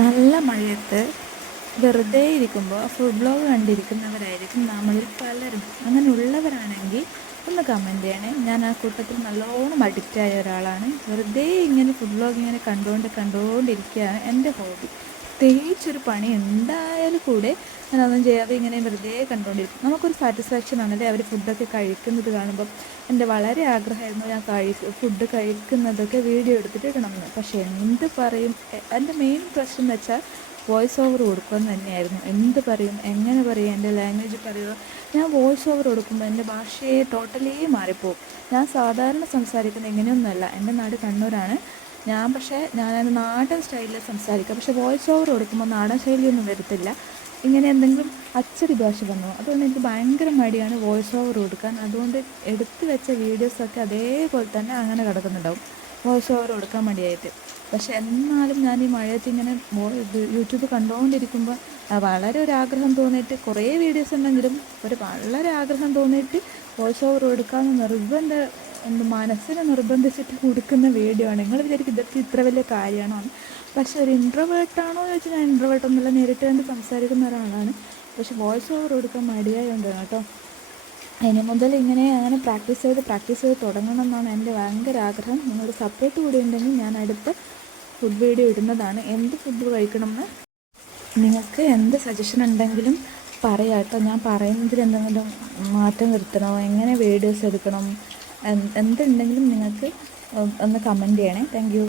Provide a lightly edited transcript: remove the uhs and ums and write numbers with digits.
നല്ല മഴയത്ത് വെറുതെ ഇരിക്കുമ്പോൾ ഫുഡ് ബ്ലോഗ് കണ്ടിരിക്കുന്നവരായിരിക്കും നമ്മളിൽ പലരും. അങ്ങനെ ഉള്ളവരാണെങ്കിൽ ഒന്ന് കമൻറ്റ് ചെയ്യണേ. ഞാൻ ആ കൂട്ടത്തിൽ നല്ലോണം അഡിക്റ്റായ ഒരാളാണ്. വെറുതെ ഇങ്ങനെ ഫുഡ് ബ്ലോഗ് ഇങ്ങനെ കണ്ടുകൊണ്ടിരിക്കുകയാണ് എൻ്റെ ഹോബി. പ്രത്യേകിച്ചൊരു പണി ഉണ്ടായാലും കൂടെ ഞാനതൊന്നും ചെയ്യാതെ ഇങ്ങനെ വെറുതെ കണ്ടുകൊണ്ടിരിക്കും. നമുക്കൊരു സാറ്റിസ്ഫാക്ഷൻ ആണല്ലേ അവർ ഫുഡൊക്കെ കഴിക്കുന്നത് കാണുമ്പം. എൻ്റെ വളരെ ആഗ്രഹമായിരുന്നു ഞാൻ ഫുഡ് കഴിക്കുന്നതൊക്കെ വീഡിയോ എടുത്തിട്ട് ഇടണമെന്ന്. പക്ഷേ എന്ത് പറയും, എൻ്റെ മെയിൻ പ്രശ്നം എന്ന് വെച്ചാൽ വോയിസ് ഓവർ കൊടുക്കുമെന്ന് തന്നെയായിരുന്നു. എന്ത് പറയും, എങ്ങനെ പറയും, എൻ്റെ ലാംഗ്വേജ് പറയുമോ. ഞാൻ വോയിസ് ഓവർ കൊടുക്കുമ്പോൾ എൻ്റെ ഭാഷയെ ടോട്ടലി മാറിപ്പോവും. ഞാൻ സാധാരണ സംസാരിക്കുന്നത് എങ്ങനെയൊന്നുമല്ല. എൻ്റെ നാട് കണ്ണൂരാണ്. പക്ഷേ ഞാനത് നാടൻ സ്റ്റൈലിൽ സംസാരിക്കുക. പക്ഷേ വോയിസ് ഓവർ കൊടുക്കുമ്പോൾ നാടൻ ശൈലിയൊന്നും വരത്തില്ല. ഇങ്ങനെ എന്തെങ്കിലും അച്ചടി ഭാഷ വന്നു. അതുകൊണ്ട് എനിക്ക് ഭയങ്കര മടിയാണ് വോയിസ് ഓവർ കൊടുക്കാൻ. അതുകൊണ്ട് എടുത്തു വെച്ച വീഡിയോസൊക്കെ അതേപോലെ തന്നെ അങ്ങനെ കിടക്കുന്നുണ്ടാവും, വോയിസ് ഓവർ കൊടുക്കാൻ മടിയായിട്ട്. പക്ഷെ എന്നാലും ഞാൻ ഈ മഴയത്ത് ഇങ്ങനെ യൂട്യൂബ് കണ്ടുകൊണ്ടിരിക്കുമ്പോൾ വളരെ ഒരാഗ്രഹം തോന്നിയിട്ട്, കുറേ വീഡിയോസ് ഉണ്ടെങ്കിലും വളരെ ആഗ്രഹം തോന്നിയിട്ട് വോയിസ് ഓവർ കൊടുക്കാമെന്ന് മനസ്സിനെ നിർബന്ധിച്ചിട്ട് കൊടുക്കുന്ന വീഡിയോ ആണ്. നിങ്ങൾ വിചാരിക്കും ഇതൊക്കെ ഇത്ര വലിയ കാര്യമാണോ? പക്ഷെ ഒരു ഇൻട്രോവേർട്ടാണോ എന്ന് ചോദിച്ചാൽ ഞാൻ ഇൻട്രോവേർട്ടൊന്നുമില്ല, നേരിട്ട് കണ്ട് സംസാരിക്കുന്ന ഒരാളാണ്. പക്ഷെ വോയിസ് ഓവർ കൊടുക്കാൻ മടിയായുണ്ട് കേട്ടോ. ഇനി മുതൽ അങ്ങനെ പ്രാക്ടീസ് ചെയ്ത് തുടങ്ങണം എന്നാണ് എൻ്റെ ഭയങ്കര ആഗ്രഹം. നിങ്ങളുടെ സപ്പോർട്ട് കൂടി ഉണ്ടെങ്കിൽ ഞാൻ അടുത്ത ഫുഡ് വീഡിയോ ഇടുന്നതാണ്. എന്ത് ഫുഡ് കഴിക്കണമെന്ന് നിങ്ങൾക്ക് എന്ത് സജഷൻ ഉണ്ടെങ്കിലും പറയാം കേട്ടോ. ഞാൻ പറയുന്നതിൽ എന്തെങ്കിലും മാറ്റം വരുത്തണോ, എങ്ങനെ വീഡിയോസ് എടുക്കണം, എന്തുണ്ടെങ്കിലും നിങ്ങൾക്ക് ഒന്ന് കമൻറ്റ് ചെയ്യണേ. Thank you.